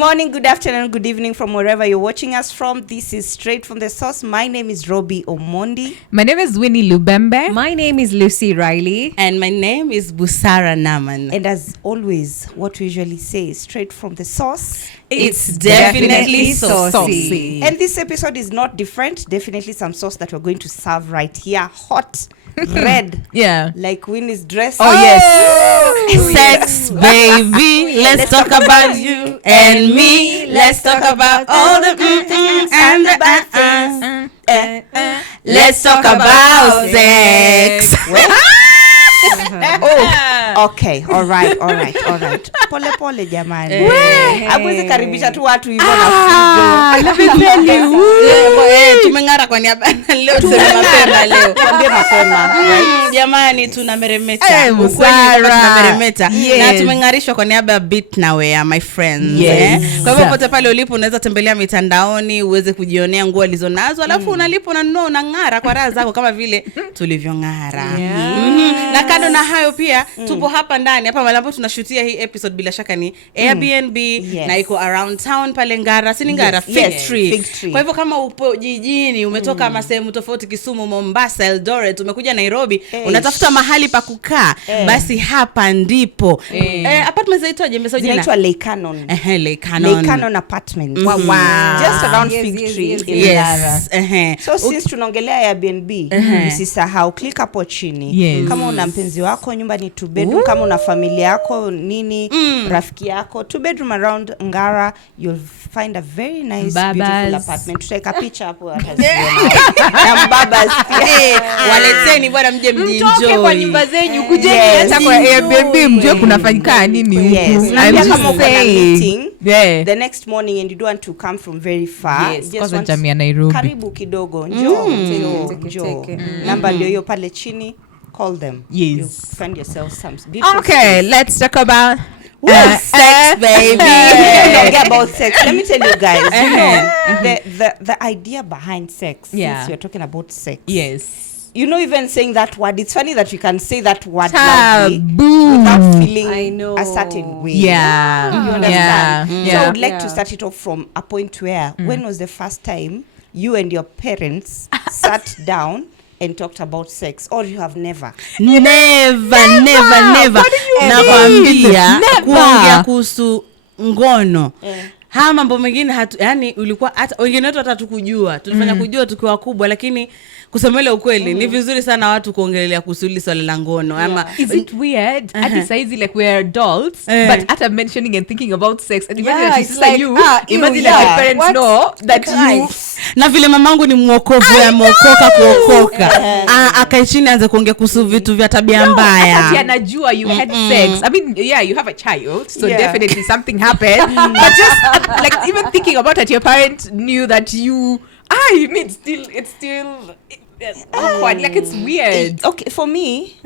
morning, good afternoon, good evening from wherever you're watching us from. This is Straight from the Source. My name is Robbie Omondi. My name is Winnie Lubembe. My name is Lucy Riley. And my name is Busara Naman. And as always, what we usually say is Straight from the Source. It's definitely saucy. And this episode is not different. Definitely some sauce that we're going to serve right here. Hot, red. Yeah. Like Winnie's dress. Oh, yes. Sex, baby. Let's talk about you and me. Let's talk about all the and the Let's talk about sex. Okay, all right. Pole jamani. Hakuwezi karibisha tu watu hivyo na fujo. Tumengara kwa niaba leo mapema leo. Tuambie mapema. Jamani tunameremeta. Tunameremeta. Na tumengarishwa kwa niaba ya Beat Naware, my friends. Yes. Kwa hivyo pote pale ulipo unaweza tembelea mitandaoni uweze kujionea nguo alizonazo, alafu unalipo unanunua unang'ara kwa raha zako kama vile tulivyong'ara. Na kando na hayo pia tupo hapa ndani hapa ambapo tunashutia hii episode bila shaka ni Airbnb na iko around town pale Ngara, si Ngara, Fig Tree. Kwa hivyo kama upo jijini umetoka masehemu tofauti, Kisumu, Mombasa, Eldoret, umekuja Nairobi, unatafuta mahali pa kukaa, basi hapa ndipo. Apartment zaitwaje mmesoje jina? Inaitwa Lake Canon. Lake Canon Apartments. Wow. Just around Fig Tree in Ngara. So since tunaongelea Airbnb, usisahau click hapo chini. Kama una mpenzi wako nyumba ni 2 bedroom, kama una familia yako nini, rafiki yako, 2 bedroom around Ngara, you'll find a very nice beautiful apartment. Tutaweka picha hapo ataziona. Na mbabas waleteni bwana mje mjienjoy. Mtoke kwa nyumba zenyu kujeni hata kwa Airbnb mjue kunafanyika nini huko. Na kama uko na meeting the next morning and you don't want to come from very far, just want jamii ya Nairobi. Karibu kidogo, njoo. Namba ndio hiyo pale chini. Call them. Yes. You find yourself some beautiful. Okay, let's talk about sex, baby. Talk about sex. Let me tell you guys. You know, the idea behind sex. Since we're talking about sex. Yes. You know, even saying that word, it's funny that we can say that word loudly without feeling a certain way. Yeah. You understand? Yeah. So I would like to start it off from a point where when was the first time you and your parents sat down and talked about sex, or you have never? Never. Nakwambia kuongea kuhusu ngono. Haya mambo mengine yani ulikuwa hata wengine wetu hata tukujua. Tulifanya kujua tukiwa kubwa, lakini kusema ile ukweli ni vizuri sana watu kuongelea kuhusu swala la ngono. Ama is it weird at size like we are adults but at mentioning and thinking about sex and imagine that it's like you imagine that your parents know that you na vile mamangu ni mwokovu ya mwokoka kuokoka akae chini aanze kuongea kuhusu vitu vya tabia mbaya. Ati anajua you had sex. I mean, you have a child, so definitely something happened. But just like even thinking about that your parents knew that you it's still awkward. Like it's weird. Okay, for me,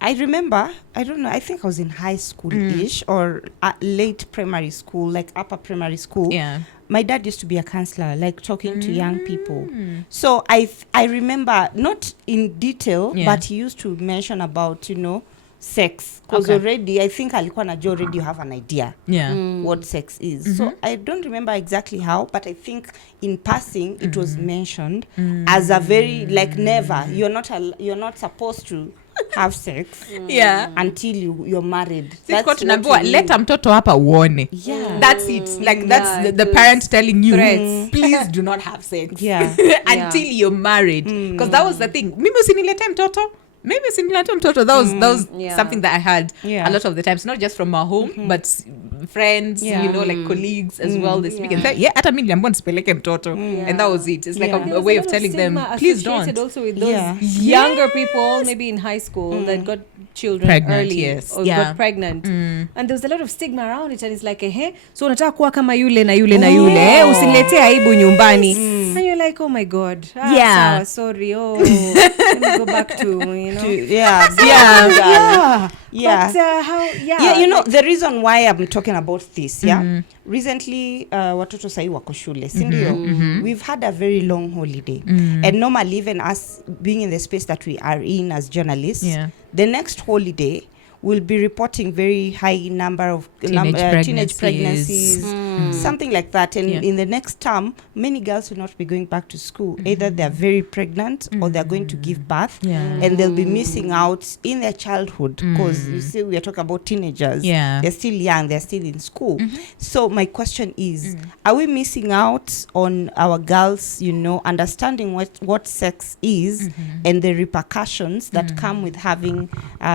I remember, I don't know, I think I was in high school-ish or late primary school, like upper primary school. Yeah. My dad used to be a counselor, like talking to young people. So I remember, not in detail, but he used to mention about, sex. Because already, I think alikuwa najua already you have an idea what sex is. So I don't remember exactly how, but I think in passing, it was mentioned as a very, like never. You're not supposed to have sex until you're married. That's what tunaambiwa, leta mtoto hapa uone. That's it. Like that's the parents telling you, please do not have sex until you're married. Because that was the thing. Mimi usinilete mtoto. Maybe that was something that I had a lot of the times, not just from my home, but friends, like colleagues as well. They speak and say, hata mimi niliambiwa nisipeleke mtoto, and that was it. It's like a way of telling them, please don't. Also with those younger people, maybe in high school, that got children early or got pregnant, and there was a lot of stigma around it, and it's like, so unataka kuwa kama yule na yule na yule, usiniletee aibu nyumbani, and you're like, oh my god, sorry, let me go back to But the reason why I'm talking about this, recently watoto sahi wako shule, sindio? We've had a very long holiday, and normally even us being in the space that we are in as journalists, the next holiday will be reporting very high number of teenage pregnancies, something like that. And in the next term, many girls will not be going back to school. Either they're very pregnant or they're going to give birth, and they'll be missing out in their childhood, because you see, we are talking about teenagers. They're still young, they're still in school. So my question is, are we missing out on our girls, you know, understanding what sex is and the repercussions that come with having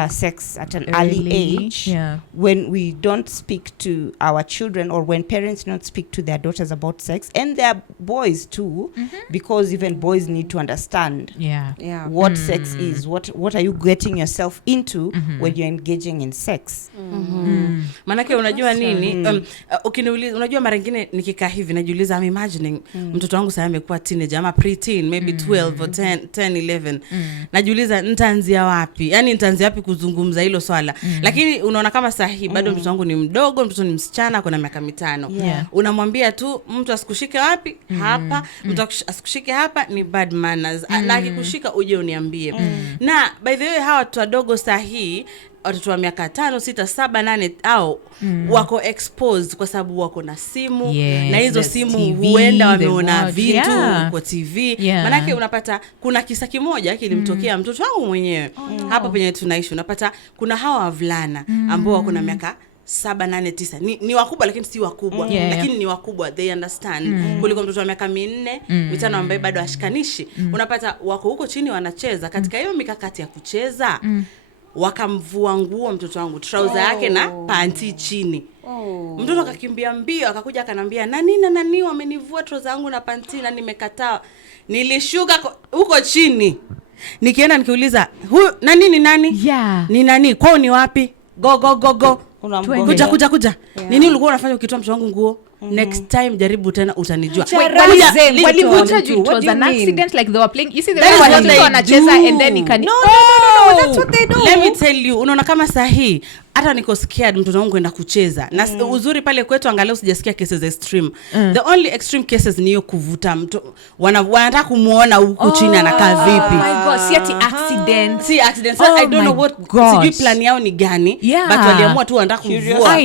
sex at an early age, when we don't speak to our children, or when parents don't speak to their daughters about sex, and their boys too, because even boys need to understand what sex is, what are you getting yourself into when you're engaging in sex. Manake unajua nini, ukiniuliza, unajua mara nyingine nikikaa hivi najiuliza, I'm imagining mtoto wangu sasa amekuwa teenager ama preteen, maybe 12 or 10 11, najiuliza nitaanzia wapi, yani nitaanzia wapi kuzungumza hilo swala. Lakini unaona kama sahihi bado mtoto wangu ni mdogo, mtoto ni msichana, kuna miaka 5. Unamwambia tu mtu asikushike wapi hapa, mtu asikushike hapa ni bad manners, na akikushika uje uniambie. Na by the way, hawa watu wadogo sahihi, watoto wa miaka 5, 6, 7, 8 au wako exposed kwa sababu wako na simu, na hizo simu TV, huenda wameona vitu kwa TV. Manake unapata kuna kisa kimoja kilimtokea mtoto wangu mwenyewe hapo penye tunaishi. Unapata kuna hawa wavulana ambao wako na miaka 7, 8, 9 ni wakubwa, lakini si wakubwa, lakini ni wakubwa, they understand, kuliko mtoto wa miaka 4, 5 ambaye bado ashikanishi. Unapata wako huko chini wanacheza. Katika hiyo mikakati ya kucheza, wakamvua nguo mtoto wangu, trouser yake na panty chini. Mtoto akakimbia mbio, akakuja akanambia, nani wamenivua trouser yangu na panty na nimekataa. Nilishuka huko chini, nikienda nikiuliza, huyu nani ni nani? Ni nani? Kwao ni wapi? Go. Kuja. Nini ulikuwa unafanya ukitoa mtoto wangu nguo? Next time jaribu tena utanijua. Walikuja juu it was an accident, like they were playing. You see the way watu wanacheza and then no, that's what they do. Let me tell you, unaona kama sahihi, hata niko scared mtoto wangu kwenda kucheza. Na uzuri pale kwetu angalau sijasikia cases extreme. The only extreme cases ni hiyo kuvuta mtu, wanataka kumuona huko chini anakaa vipi. Oh my god, si accident. So I don't know what sijui plan yao ni gani, but waliamua tu wanataka kuvua.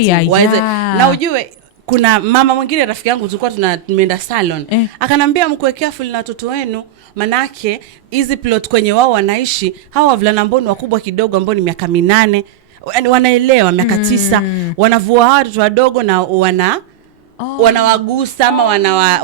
Na ujue kuna mama mwingine rafiki yangu tulikuwa tumeenda salon, akanambia mkuwekea full na watoto wenu, manake hizi plot kwenye wao wanaishi hawa wavulana ambao ni wakubwa kidogo, ambao ni miaka 8, wanaelewa miaka 9, wanavua watoto wadogo na wanawagusa ama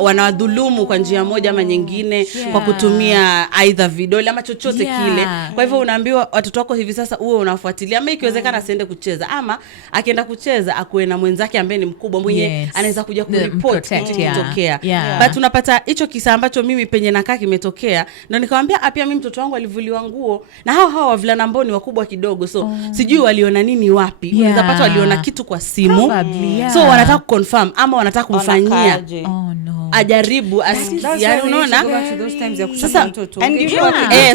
wanawadhulumu kwa njia moja ama nyingine, kwa kutumia either vidole ama chochote kile. Kwa hivyo unaambiwa watoto wako hivi sasa uwe unafuatilia, ama ikiwezekana asiende kucheza, ama akienda kucheza akuwe na mwenzake ambaye ni mkubwa mwenye anaweza kuja kureport kitokea. But unapata hicho kisa ambacho mimi penye nakaa kimetokea, ndio nikamwambia pia mimi mtoto wangu alivuliwa nguo na hawa wavulana ambao ni wakubwa kidogo, so sijui waliona nini wapi. Unaweza pata waliona kitu kwa simu, so wanataka kuconfirm ama wanataka kumfanyia ajaribu yani, unaona sasa.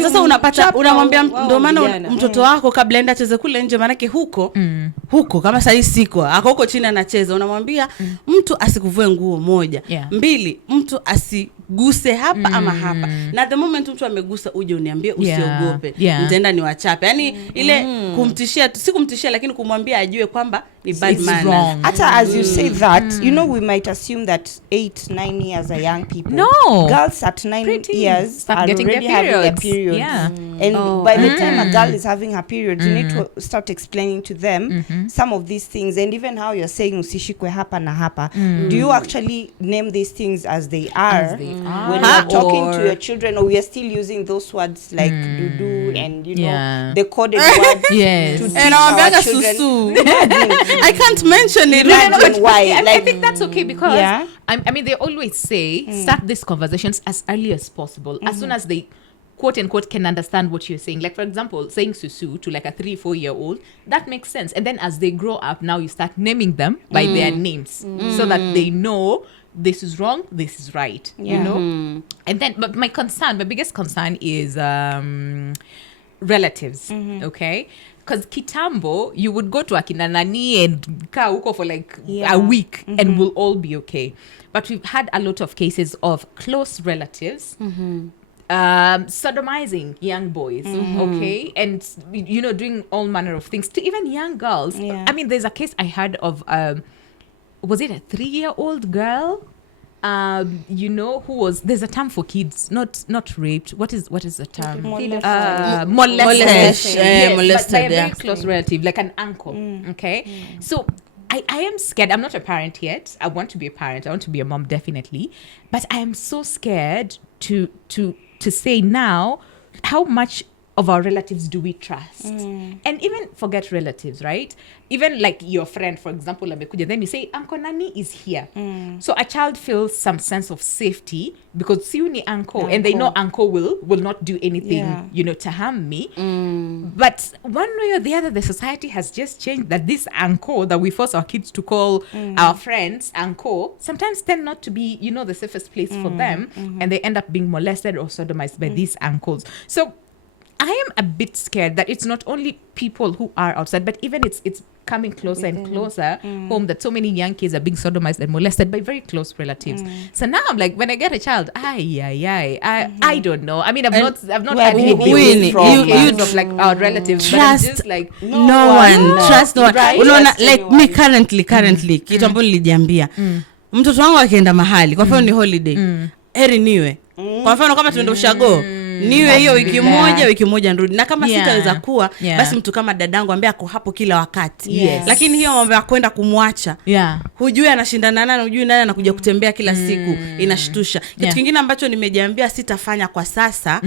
Sasa unapata unamwambia, ndio maana mtoto wako kabla aenda cheze kule nje, maana yake huko kama sasa siko ako huko chini anacheza, unamwambia mtu asikuvue nguo, 1 2, mtu asiguse hapa ama hapa, na the moment mtu amegusa uje uniambie, usiogope, nitaenda niwachape. Yani ile kumtishia, si kumtishia, lakini kumwambia ajue kwamba ni bad man. Hata as you say that, you know, we might assume that 8, 9 years are young people. No, girls at 9 years start are already having their periods. And by the time a girl is having her period, you need to start explaining to them some of these things, and even how you're saying usishikwe hapa na hapa. Do you actually name these things as they are when you're talking to your children, or we are still using those words like dudu and you know the coded words to teach our children? I can't mention it. Imagine why. I think that's okay, because I mean, they always say start these conversations as early as possible, as soon as they quote unquote can understand what you're saying. Like, for example, saying susu to like a 3-4-year-old, that makes sense. And then as they grow up, now you start naming them by their names, so that they know this is wrong, this is right, you know. And then, but my biggest concern is relatives. Okay, because kitambo you would go to akina nani and kaa huko for like a week and we'll all be okay. But we've had a lot of cases of close relatives sodomizing young boys, okay, and doing all manner of things to even young girls. I mean, there's a case I heard of. Was it a 3-year-old girl? Who was, there's a term for kids, not raped. What is the term? Molested. Molested. By a very close relative, like an uncle. Okay, so. I am scared. I'm not a parent yet. I want to be a parent. I want to be a mom, definitely. But I am so scared to say now how much of our relatives do we trust? And even forget relatives, right? Even like your friend, for example, then you say, Uncle Nani is here. So a child feels some sense of safety because siuni uncle, and they know uncle will not do anything, to harm me. But one way or the other, the society has just changed that this uncle that we force our kids to call our friends uncle sometimes tend not to be, the safest place for them, and they end up being molested or sodomized by these uncles. So I am a bit scared that it's not only people who are outside, but even it's coming closer and closer home, that so many young kids are being sodomized and molested by very close relatives. So now I'm like, when I get a child, I don't know. I mean, I've not had any news of like our relatives, trust, but I'm just like no one. Trust no one. Unaona, like me currently kitu ambacho nilijiambia mtoto wangu akienda mahali, kwa mfano ni holiday, heri niwe. Kwa mfano kama tunaenda ushago, niwe hiyo wiki moja nirudi. Na kama sitaweza kuwa, basi mtu kama dadangu ambaye ako hapo kila wakati. Lakini hiyo mambo ya kwenda kumwacha, hujui anashindana nani, hujui nani anakuja kutembea kila siku, inashtusha. Kitu kingine ambacho nimejiambia sitafanya kwa sasa,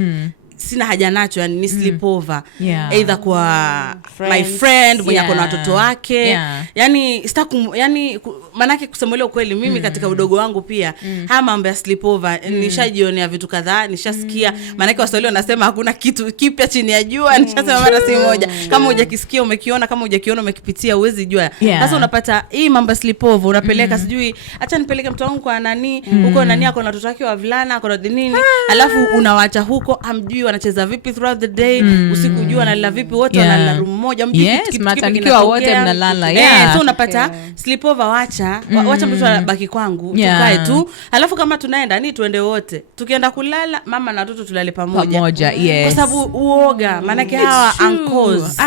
sina haja nacho, yani ni sleepover, either kwa my friend mwenye ako na watoto wake, yani manake kusema leo kweli mimi katika udogo wangu pia haya mambo ya sleepover nishajionea vitu kadhaa, nishasikia. Manake Waswahili wanasema hakuna kitu kipya chini ya jua, nishasema mara si moja. Kama hujakisikia umekiona, kama hujakiona umekipitia, huwezi jua. Sasa unapata hii mambo ya sleepover, unapeleka sijui acha nipeleke mtu wangu kwa nani huko, nani ako na watoto wake wavulana, ako na nini, alafu unawaacha huko, hamjui wanacheza vipi throughout the day, usiku jua analala vipi, wote wanalala room moja, mjui kitu mkiwa wote mnalala. So unapata sleepover, wacha mtoto abaki kwangu, tukae tu, alafu kama tunaenda ni tuende wote, tukienda kulala mama na watoto tulale pamoja. Kwa sababu uoga, maana yake hawa uncles,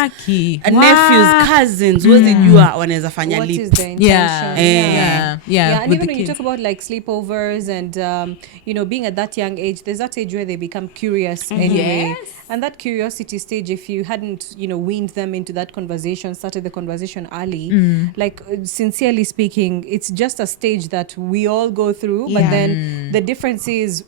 nephews, cousins, huwezi jua wanaweza fanya lipi. And even when you talk about like sleepovers and being at that young age, there's that age where they become curious anyway. And that curiosity stage, if you hadn't weaned them into that conversation, started the conversation early, like sincerely speaking, it's just a stage that we all go through, but then the difference is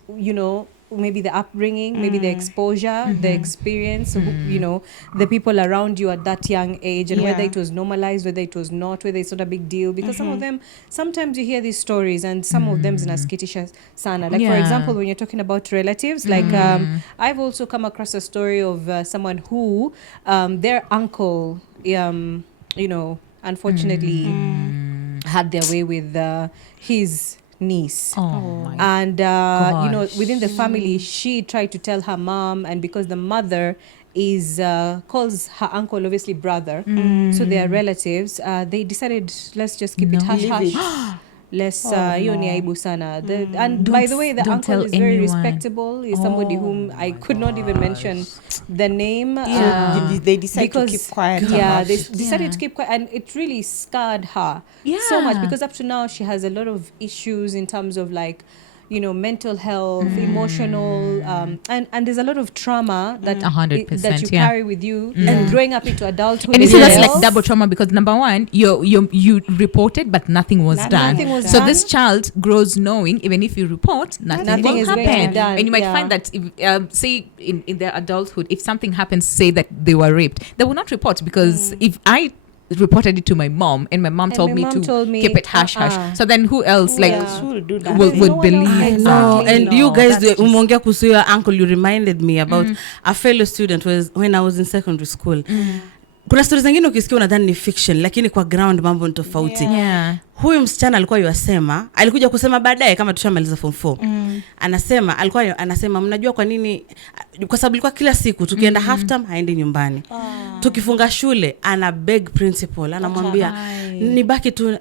maybe the upbringing, maybe the exposure, the experience, the people around you at that young age, and whether it was normalized, whether it was not, whether it's not a big deal, because some of them, sometimes you hear these stories and some of them zinasikitisha sana. Like for example, when you're talking about relatives, like I've also come across a story of someone who their uncle unfortunately had their way with his niece. And within the family, she tried to tell her mom, and because the mother is calls her uncle obviously brother, so they are relatives, they decided, let's just keep it hush hush. Less hiyo ni aibu sana. And by the way, the uncle is very respectable. He's somebody whom I could not even mention the name. They decided to keep quiet. They decided to keep quiet, and it really scarred her so much, because up to now she has a lot of issues in terms of like mental health, emotional, and there's a lot of trauma that 100%, that you carry with you and growing up into adulthood. And you see, that's like double trauma, because number one, you reported but nothing was done. So this child grows knowing even if you report, nothing will happen. And you might find that if, say in their adulthood, if something happens, say that they were raped, they will not report, because if I reported it to my mom and my mom told me to keep it hush hush, so then who else would believe? And you guys umeongea kuhusu your uncle, you reminded me about a fellow student when I was in secondary school. Kuna stories zingine ukisikia unadhani ni fiction, lakini kwa ground mambo ni tofauti. huyu msichana alikuwa yuasema, alikuja kusema baadaye kama tushamaliza form 4. Alikuwa anasema mnajua kwa nini, kwa sababu ilikuwa kila siku tukienda half term haendi nyumbani. Tukifunga shule ana beg principal, anamwambia nibaki tu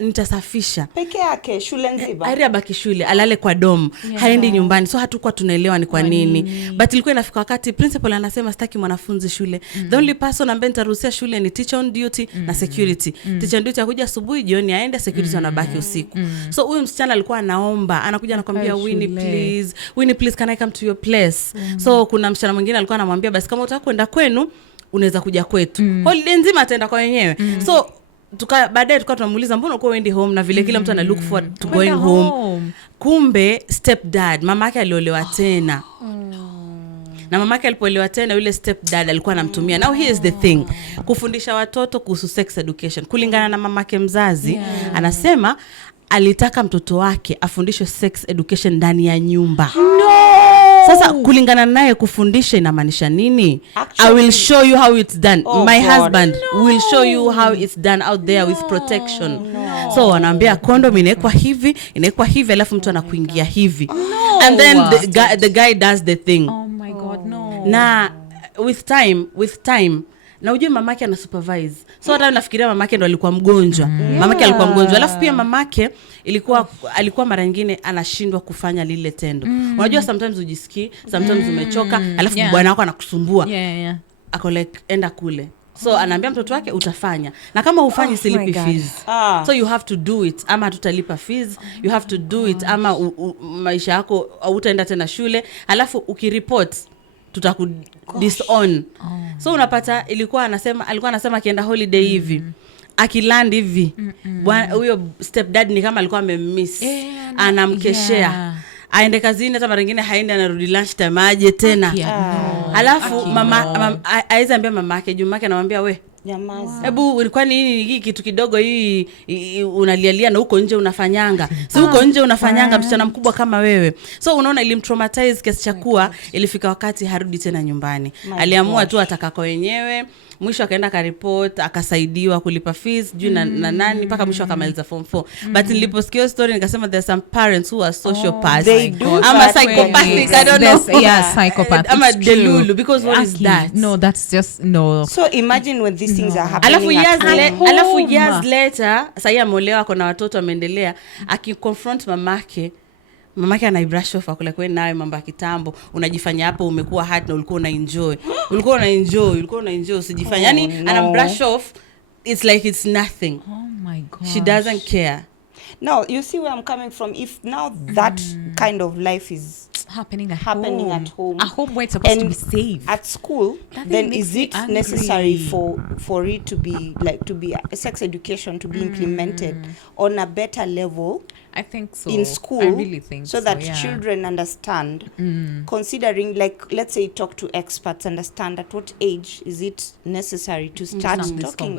nitasafisha. Peke yake shule nzima. Aria baki shule, alale kwa dom, haendi nyumbani. So hatukuwa tunaelewa ni kwa nini. But ilikuwa inafika wakati principal anasema sitaki mwanafunzi shule. The only person ambaye nitaruhusia shule ni teacher on duty na security. Teacher on duty akuja asubuhi, jioni aende, security wanabaki usiku. So huyu msichana alikuwa anaomba, anakuja anakuambia Winnie please can I come to your place? So kuna msichana mwingine alikuwa anamwambia basi kama unataka kwenda kwenu unaweza kuja kwetu. Holiday nzima ataenda kwa wenyewe. So baadaye tukawa tunamuuliza mbona uko wendi home, na vile kila mtu ana look forward to going home. Kumbe stepdad, mama yake aliolewa tena. Na mama yake alipoolewa tena, yule stepdad alikuwa anamtumia. Now here is the thing, kufundisha watoto kuhusu sex education kulingana na mama yake mzazi. Anasema alitaka mtoto wake afundishwe sex education ndani ya nyumba. Sasa kulingana naye kufundisha inamaanisha nini? Actually, I will show you how it's done. My husband will show you how it's done out there with protection. So wanaambia condom inaekwa hivi alafu mtu anakuingia hivi. And then the guy does the thing. Oh my God, no. Na with time na ujue mamake ana supervise. So hata nafikiria mamake ndo alikuwa mgonjwa. Mamake alikuwa mgonjwa. Alafu pia mamake alikuwa mara nyingine anashindwa kufanya lile tendo. Unajua sometimes ujisikii, sometimes umechoka, alafu bwana wako anakusumbua. Ako like enda kule. So anaambia mtoto wake utafanya. Na kama hufanyi silipi fees. So you have to do it. Ama tutalipa fees. You have to do it. Ama maisha yako utaenda tena shule. Alafu ukireport tutakudisown. So unapata alikuwa anasema akienda holiday hivi, akiland hivi, huyo stepdad ni kama alikuwa amemiss. Anamkeshea. Aende kazini, hata mara nyingine haendi, anarudi lunch time aje tena. Alafu mama aiza ambia mama yake, Juma yake anamwambia we nyamaza. Hebu kwani hii kitu kidogo hii unalialia na huko nje unafanyanga. Si huko nje unafanyanga msichana mkubwa kama wewe. So unaona ilimtraumatize kiasi cha kuwa ilifika wakati harudi tena nyumbani. Aliamua tu ataka kwa wenyewe. Mwisho akaenda karipoti, akasaidiwa kulipa fees juu na nani mpaka mwisho akamaliza form 4. But niliposikia story nikasema there's some parents who are sociopaths. They do. I'm psychopathic. I don't know. Yeah, psychopath. I'm a delulu because what is that? No, that's just no. So imagine when these things are happening. Alafu years later, sasa ameolewa, kuna watoto wameendelea, akiconfront mamake anaibrash off, akula kwa nawe mambo ya kitambo, unajifanya hapo umekuwa hot na ulikuwa una enjoy usijifanya. Yani anambrush off, it's like it's nothing. Oh my God. She doesn't care. Now, you see where I'm coming from. If now that kind of life is happening at home, a home where it's supposed to be safe, at school, then is it necessary for it to be a sex education to be implemented on a better level? I think so. In school, I really think so that children understand, considering, like, let's say talk to experts, understand at what age is it necessary to start talking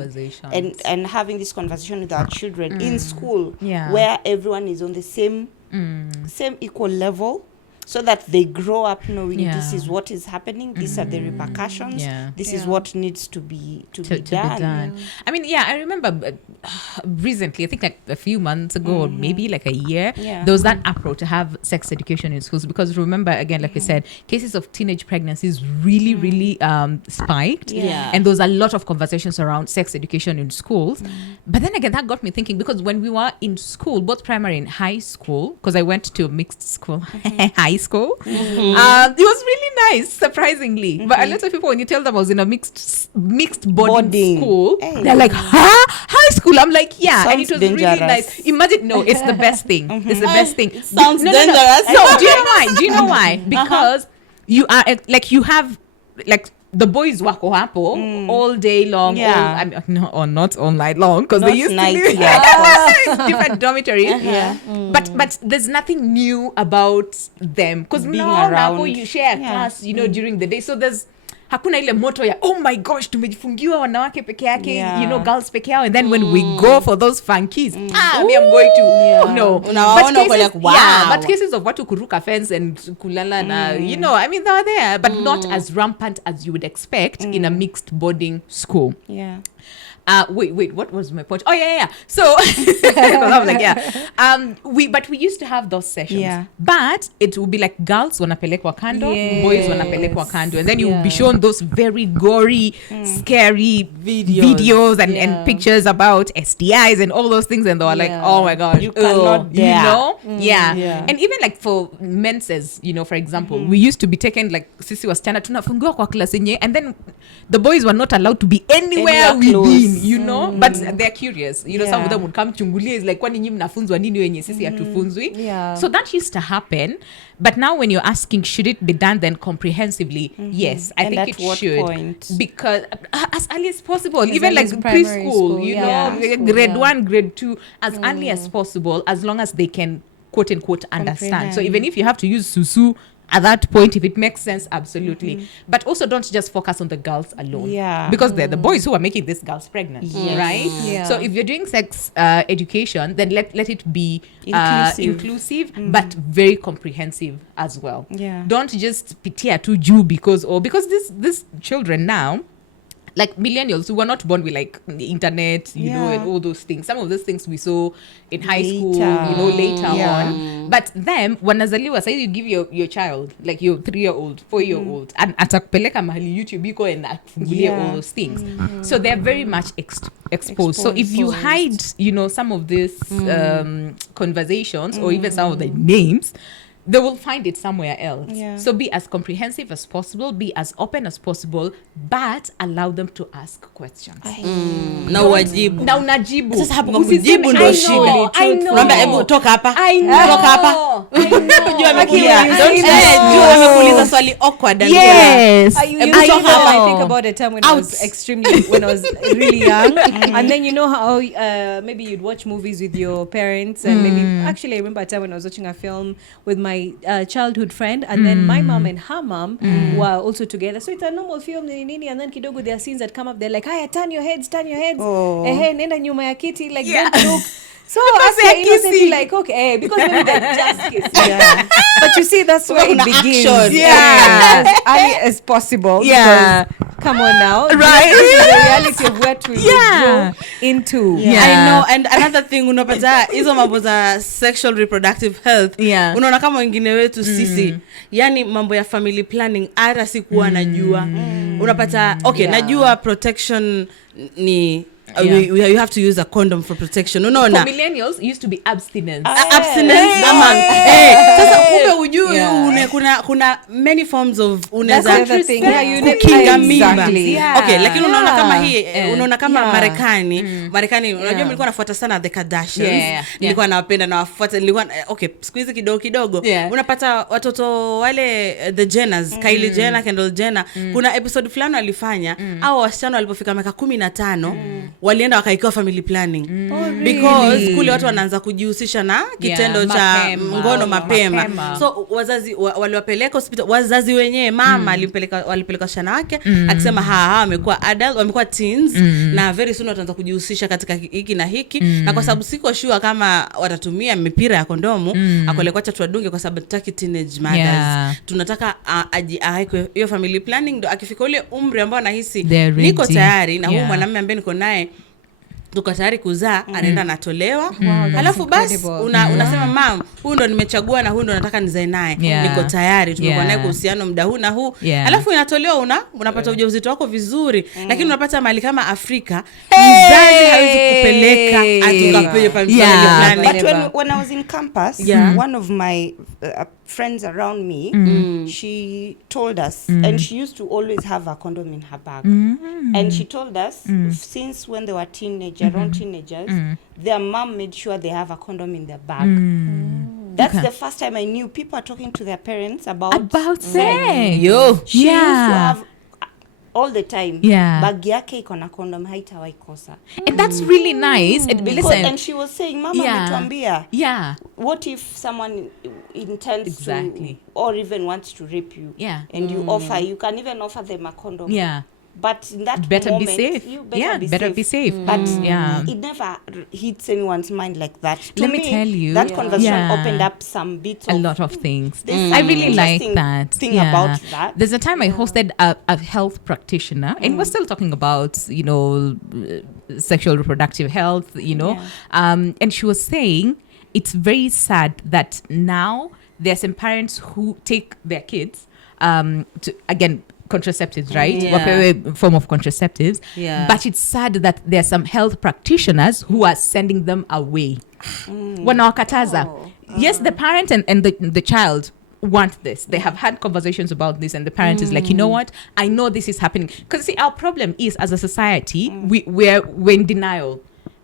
and having this conversation with our children in school, where everyone is on the same equal level, so that they grow up knowing this is what is happening, these are the repercussions, this is what needs to be done. I mean, I remember recently, I think like a few months ago, or maybe like a year, there was that approach to have sex education in schools, because remember, again, like I said, cases of teenage pregnancies really spiked, and there was a lot of conversations around sex education in schools. But then again, that got me thinking, because when we were in school, both primary and high school, because I went to a mixed school, high school, it was really nice, surprisingly. But a lot of people, when you tell them I was in a mixed boarding school, they're like, high school? I'm like, sounds and it was dangerous. really nice. Imagine, no, it's the best thing. It's the best thing. It sounds dangerous. No, do you know why? Because you are like, you have like the boys wako hapo all day long, not all night long, because they used to live different dormitories. But there's nothing new about them, because now you share a class, during the day. So there's hakuna ile moto ya oh my gosh tumejifungiwa wanawake peke yake, girls peke yao, and then when we go for those funkies, me I'm going to no. But cases of watu kuruka fence and kulala na I mean they are there, but not as rampant as you would expect in a mixed boarding school. wait, what was my point? Oh yeah. So I was like, but we used to have those sessions, but it would be like girls wanapelekwa kando, boys wanapelekwa kando, and then you will be shown those very gory, scary videos and pictures about STIs and all those things, and they were like, oh my gosh, you cannot dare. You know, and even like for menses, you know, for example, we used to be taken like sisi wasichana tunafungiwa kwa class yenye, and then the boys were not allowed to be anywhere within, you know, but they're curious, you know. Some of them would come chungulia, is like, kwani nyinyi mnafunzwa nini wenye sisi hatufunzwi? So that used to happen, but now when you're asking should it be done then comprehensively, yes, I think it should point? Because as early as possible, even like preschool, you know, grade 1, grade 2, as early as possible, as long as they can quote unquote understand. So even if you have to use susu at that point, if it makes sense, absolutely. But also don't just focus on the girls alone, because they're the boys who are making these girls pregnant, right? So if you're doing sex education, then let it be inclusive but very comprehensive as well. Don't just pitia tu juu because these children now, like millennials who were not born with like the internet, you know, and all those things. Some of those things we saw in high school, you know, later on. But them, wanazaliwa, say you give your child, like your 3-year-old, 4-year-old, and atakupeleka mahali YouTube iko and afungulia all those things. So they're very much exposed. So if you hide, you know, some of these conversations or even some of the names, they will find it somewhere else. So be as comprehensive as possible, be as open as possible, but allow them to ask questions. Na unajibu. Sasa hapo kwa kujibu ndo shida. Naomba hebu toka hapa. Toka hapa. Jua amekuuliza swali awkward and I think about a time when I was really young, and then you know how maybe you'd watch movies with your parents, and maybe actually I remember a time when I was watching a film with my childhood friend, and then my mom and her mom were also together, so it's a normal film nini, and then kidogo there are scenes that come up, they're like, "Hi, turn your heads, nenda nyuma ya kiti, like don't look." So I innocently like, okay, because maybe they're just kissing. But you see, that's where it begins. As early as possible. Come on now. Right. This is the reality of what we grow into. I know. And another thing, unapata hizo mambo za sexual reproductive health. Unaona kama wengine wetu sisi, yani mambo ya family planning hata sikuwa najua. Unapata, najua protection ni you have to use a condom for protection. For millennials, it used to be abstinence. Sasa kumbe ujui kuna many forms of unaweza kukinga mimba. Lakini unaona kama hii, unaona kama Marekani unajua nilikuwa nafuata sana the Kardashians. Nilikuwa nawapenda na wafuata, nilikuwa siku hizi kidogo unapata watoto wale the Jenners, Kylie Jenner, Kendall Jenner, kuna episode fulani walifanya au wasichana walipofika miaka 15 walienda wakaikiwa family planning. Because kule watu wanaanza kujihusisha na kitendo cha ngono mapema. So wazazi waliwapeleka hospitali, wazazi wenyewe mama walipeleka wasichana wake akisema wamekuwa adult, wamekuwa teens, na very soon wataanza kujihusisha katika hiki na hiki, na kwa sababu siko sure kama watatumia mipira ya kondomu, akolekwa acha tuadunge kwa sababu tutaki teenage mothers. Tunataka aekwe hiyo family planning, ndo akifika ule umri ambao anahisi niko tayari na huyu mwanamume ambaye niko naye tuko tayari kuzaa, anaenda natolewa. Alafu basi unasema mama, huyu ndo nimechagua na huyu ndo nataka nizae naye. Niko tayari, tumekuwa naye kuhusiano muda huu na huu. Alafu inatolewa, unapata ujauzito wako vizuri. Lakini unapata mali kama Afrika, mzazi hawezi kupeleka atukapewe family planning. But when I was in campus, one of my friends around me, she told us, and she used to always have a condom in her bag. And she told us, since when they were around teenagers, their mom made sure they have a condom in their bag. That's the first time I knew people are talking to their parents about sex. She used to have all the time. Bag yake iko na condom, haitawahi kosa. And that's really nice. And she was saying, mama ametuambia, what if someone intends to or even wants to rape you, and you offer, you can even offer them a condom. but in that better moment, be safe. you better Be safe. But yeah, it never hits anyone's mind like that. To Let me tell you, that conversation yeah, opened up some bits a of lot of things. There's I some really like interesting that. thing about that. There's a time I hosted a health practitioner, and we're still talking about, sexual reproductive health, and she was saying it's very sad that now there are some parents who take their kids to, again, contraceptives, right? Whatever form of contraceptives. Yeah. But it's sad that there are some health practitioners who are sending them away. Wanawakataza. Yes, the parent and the child want this. They have had conversations about this, and the parent is like, you know what? I know this is happening. Because see, our problem is, as a society, we're in denial.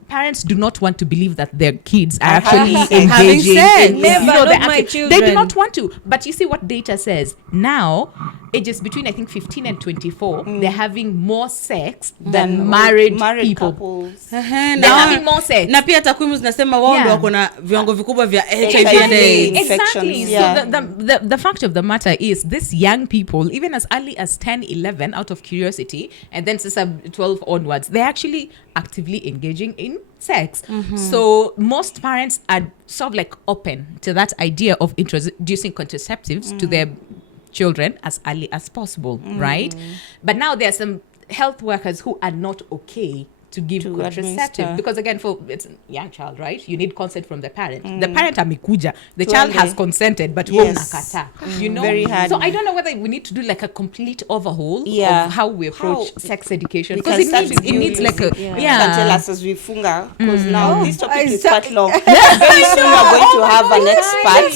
Parents do not want to believe that their kids are actually engaging. They do not want to. But you see what data says now, ages between I think 15 and 24, they're having more sex than married people. Couples. They're having more sex. Na pia takwimu zinasema wao ndio wako na viwango vikubwa vya HIV and AIDS. Exactly. Yeah. So the fact of the matter is, these young people, even as early as 10, 11, out of curiosity, and then 12 onwards, they're actually actively engaging in sex. So most parents are sort of like open to that idea of introducing contraceptives to their children as early as possible, right? But now there are some health workers who are not okay to give contraceptive, because again, for it's a young child, right? You need consent from the parent. The parent amekuja, the child has consented, but nakata. Very hard. So I don't know whether we need to do like a complete overhaul of how we approach sex education, because it needs like a You can tell us as we funga, because now this topic is quite long. Very soon we're going to have an expert.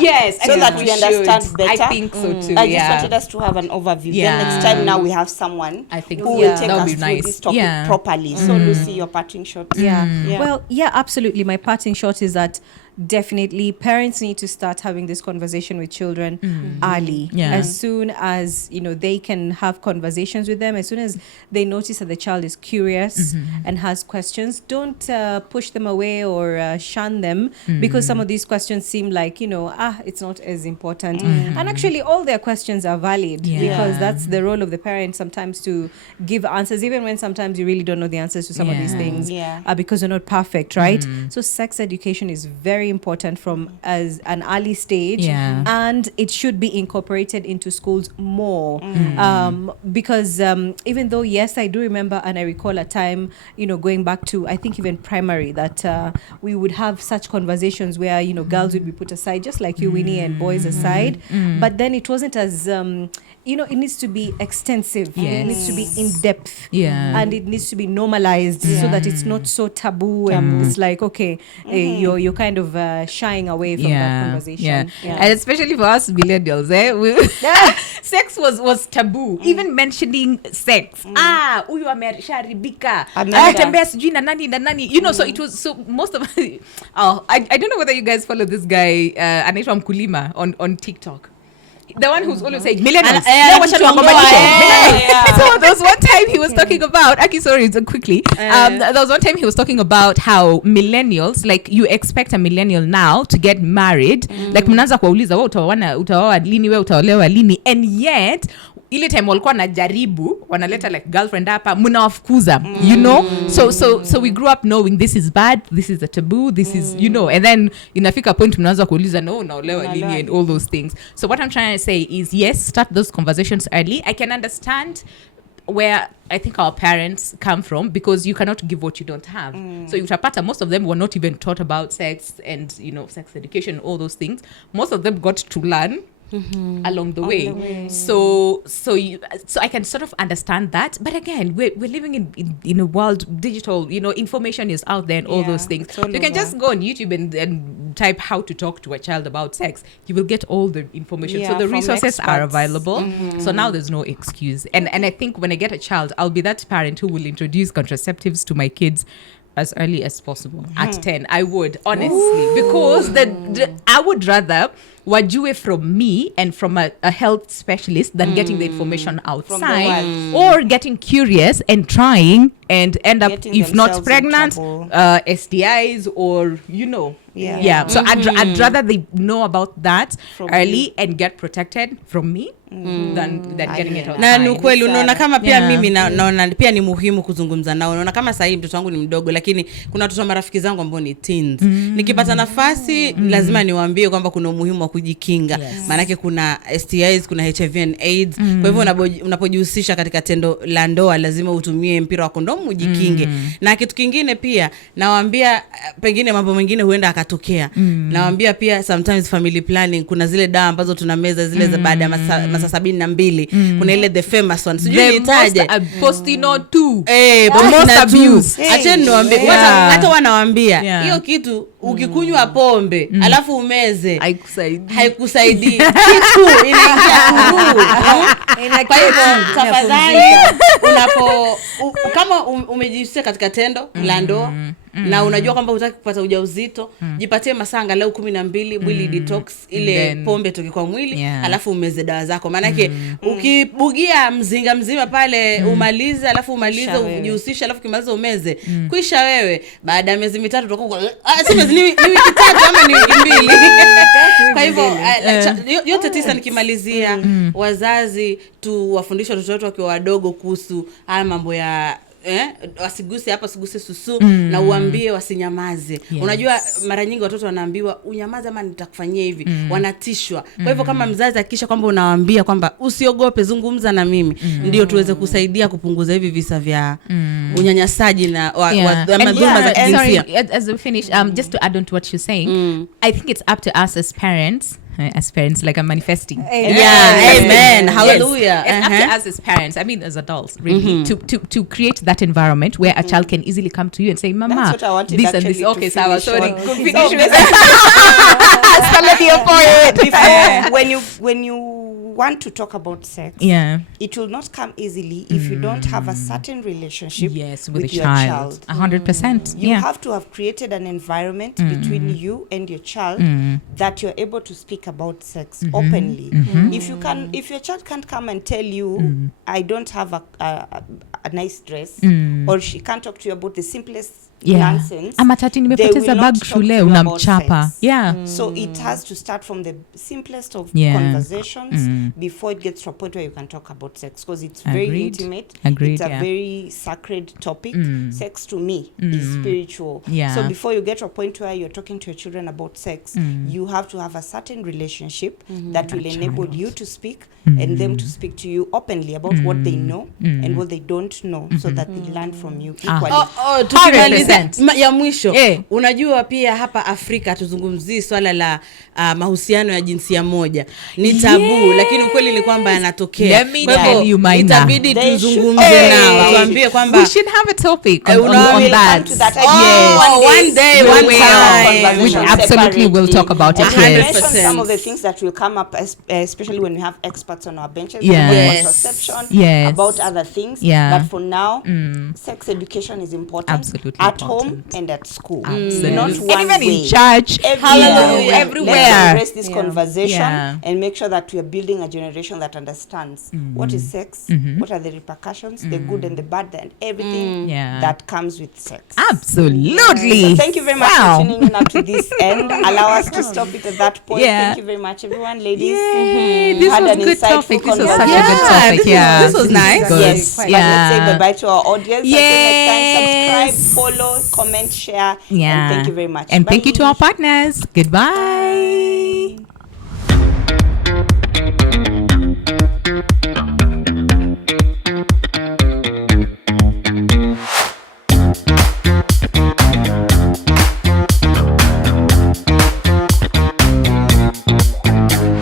Yes, so that we understand better. I think so too. I just wanted us to have an overview. Then next time now we have someone who will take us through this topic properly. So Lucy, your parting shot. Well, absolutely. My parting shot is that definitely parents need to start having this conversation with children early. As soon as they can have conversations with them, as soon as they notice that the child is curious and has questions, don't push them away or shun them, because some of these questions seem like it's not as important, and actually all their questions are valid, because that's the role of the parent sometimes, to give answers, even when sometimes you really don't know the answers to some of these things, because you're not perfect, right? So sex education is very important from as an early stage, and it should be incorporated into schools more, because even though I do remember and I recall a time going back to I think even primary, that we would have such conversations where girls would be put aside, just like you, Winnie, and boys aside, but then it wasn't as it needs to be extensive, it needs to be in depth, and it needs to be normalized, so that it's not so taboo, and it's like, okay, you're kind of shying away from that conversation. And especially for us millennials, sex was taboo. Even mentioning sex, huyu amesharibika, anatembea sijui na nani, so it was, so most of I don't know whether you guys follow this guy anaitwa Mkulima on TikTok. The one who's always saying millennials. So there was one time he was talking about, quickly. There was one time he was talking about how millennials, like you expect a millennial now to get married, like mnaanza kuuliza wewe utaoa lini, wewe utaolewa lini, and yet ile time walikuwa najaribu wanaleta like girlfriend hapa mnawafukuza, so we grew up knowing this is bad, this is a taboo, this is and then inafika point mnaanza kuuliza no unaolewa lini and all those things. So what I'm trying to say is, yes, start those conversations early. I can understand where I think our parents come from, because you cannot give what you don't have. So utapata most of them were not even taught about sex and sex education, all those things. Most of them got to learn along the way. So I can sort of understand that, but again, we're living in a world, digital, information is out there and all those things. You can just go on YouTube and type how to talk to a child about sex. You will get all the information. So the resources are available. So now there's no excuse. And I think when I get a child, I'll be that parent who will introduce contraceptives to my kids as early as possible. At 10, I would, honestly, because I would rather wajue from me and from a health specialist than getting the information outside, or getting curious and trying and end up, if not pregnant, STIs, or so I'd rather they know about that from early and get protected from me than getting it outside. Na ni ukweli, unaona kama pia mimi naona pia ni muhimu kuzungumza nao. Unaona kama sasa hivi mtoto wangu ni mdogo, lakini kuna watoto marafiki zangu ambao ni teens. Nikipata nafasi lazima niwaambie kwamba kuna umuhimu wa kujikinga. Maana yake kuna STIs, kuna HIV and AIDS. Kwa hivyo unapojihusisha katika tendo la ndoa lazima utumie mpira wa kondomu ujikinge. Na kitu kingine pia nawaambia, pengine mambo mengine huenda akatokea. Nawaambia pia sometimes family planning, kuna zile dawa ambazo tunameza zile za baada ya masaa 72. Kuna ile the famous one, sijui nitaje, Postino 2. The most abuse. Acha niwaambie, hata wanawaambia hiyo kitu ukikunywa pombe alafu umeze haikusaidii. Kitu inaingia kuru. Kwa hivyo tafadhali, kama umejihusisha katika tendo la ndoa na unajua kwamba hutaki kupata ujauzito, jipatie masaa angalau 12 mwili detox ile pombe toke kwa mwili, alafu umeze dawa zako. Maana yake ukibugia mzinga mzima pale umalize, alafu umalize ujihusishe, alafu kimaliza umeze, kuisha wewe. Baada ya miezi 3 utakuwa si miezi, ni wiki 3 ama ni wiki 2. Kwa hivyo yote 9 nikimalizia, wazazi tu wafundishe watoto wetu wakiwa wadogo kuhusu haya mambo ya wasiguse hapa, siguse susu, na uambie wasinyamaze. Unajua mara nyingi watoto wanaambiwa unyamaze ama nitakufanyia hivi, wanatishwa. Kwa hivyo kama mzazi hakikisha kwamba unawaambia kwamba usiogope, zungumza na mimi, ndio tuweze kusaidia kupunguza hivi visa vya unyanyasaji na madhuluma za kijinsia. As we finish, just to add on to what you're saying, I think it's up to us as parents, like I'm manifesting. Amen. Hallelujah. It's up to us as parents, I mean as adults, really, to create that environment where a child can easily come to you and say, Mama, this and this. Okay, sorry. When you want to talk about sex, it will not come easily if you don't have a certain relationship with your child. 100%. You have to have created an environment between you and your child that you're able to speak about sex openly. If your child can't come and tell you, I don't have a nice dress, or she can't talk to you about the simplest nonsense, ama tati nimepoteza bag shule, unamchapa. So it has to start from the simplest of conversations before it gets to a point where you can talk about sex, because it's very intimate. It's a very sacred topic. Sex to me is spiritual. So before you get to a point where you're talking to your children about sex, you have to have a certain relationship that will enable you to speak and them to speak to you openly about what they know and what they don't know, so that they learn from you equally. Ya mwisho, unajua pia hapa Afrika tuzungumzie swala la mahusiano ya jinsia moja. Ni tabu, lakini ukweli ni kwamba yanatokea. Itabidi tuzungumze nao, tuambie kwamba we should have a topic on that. One day, one time. We absolutely will talk about it. 100%. Some of the things that will come up, especially when we have experts on our benches, about contraception, about other things. But for now, sex education is important. Absolutely. At home and at school. Not one and even way. in church. Everywhere. Let's embrace this conversation and make sure that we are building a generation that understands what is sex, what are the repercussions, the good and the bad, and everything that comes with sex. Absolutely. So thank you very much for tuning in up to this end. Allow us to stop it at that point. Thank you very much, everyone, ladies. This was a good topic. This was such a good topic. This was nice. Yes. But let's say bye-bye to our audience. Until next time, subscribe, follow, comment, share. And thank you very much. And thank you to our partners. Goodbye.